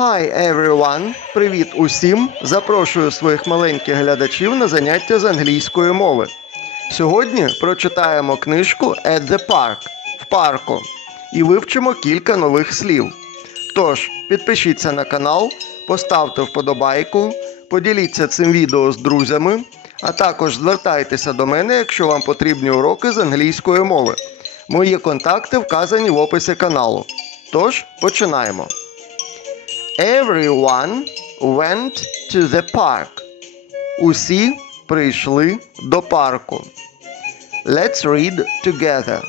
Hi everyone! Привіт усім! Запрошую своїх маленьких глядачів на заняття з англійської мови. Сьогодні прочитаємо книжку At the Park в парку і вивчимо кілька нових слів. Тож, підпишіться на канал, поставте вподобайку, поділіться цим відео з друзями, а також звертайтеся до мене, якщо вам потрібні уроки з англійської мови. Мої контакти вказані в описі каналу. Тож, починаємо. Everyone went to the park. Усі прийшли до парку. Let's read together.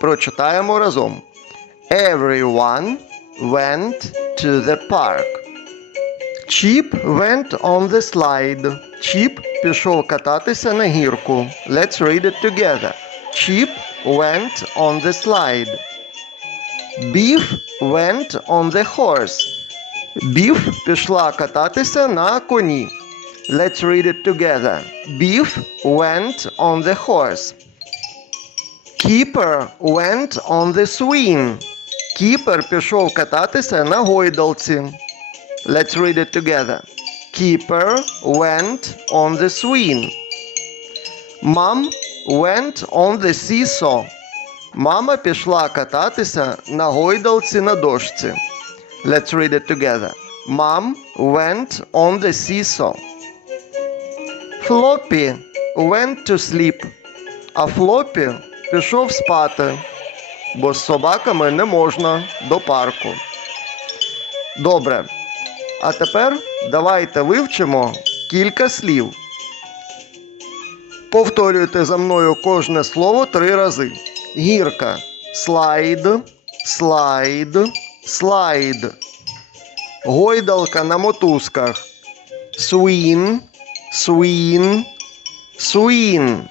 Прочитаємо разом. Everyone went to the park. Chip went on the slide. Чіп пішов кататися на гірку. Let's read it together. Chip went on the slide. Beef went on the horse. Біф пішла кататися на коні. Let's read it together. Beef went on the horse. Keeper went on the swing. Кіпер пішов кататися на гойдалці. Let's read it together. Keeper went on the swing. Mom went on the seesaw. Мама пішла кататися на гойдалці на дошці. Let's read it together. Mom went on the seesaw. Floppy went to sleep. А Флопі пішов спати, бо з собаками не можна до парку. Добре. А тепер давайте вивчимо кілька слів. Повторюйте за мною кожне слово три рази. Гірка. Слайд, слайд, слайд. Гойдалка на мотузках. Свін, свін, свін.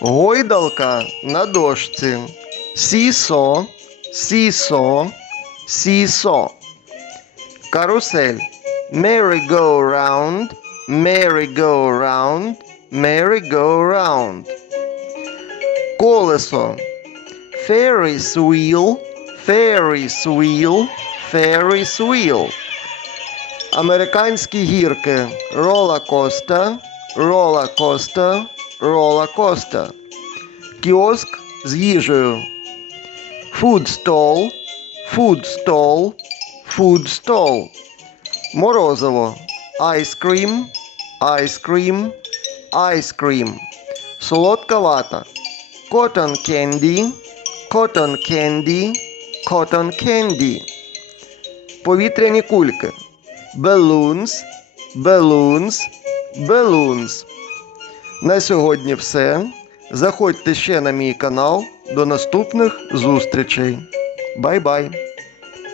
Гойдалка на дошці. Сісо, сісо, сісо. Карусель. Merry-go-round, merry-go-round, merry-go-round. Колесо. Ferris wheel, Ferris wheel, Ferris wheel. Американські гірки. Ролла-коста, ролла-коста, ролла-коста. Кіоск з їжею. Food stall, food stall, food stall. Морозиво. Ice cream, ice cream, ice cream. Солодка вата. Cotton candy, cotton candy, Cotton candy. Повітряні кульки. Balloons, balloons, balloons. На сьогодні все. Заходьте ще на мій канал. До наступних зустрічей. Бай-бай!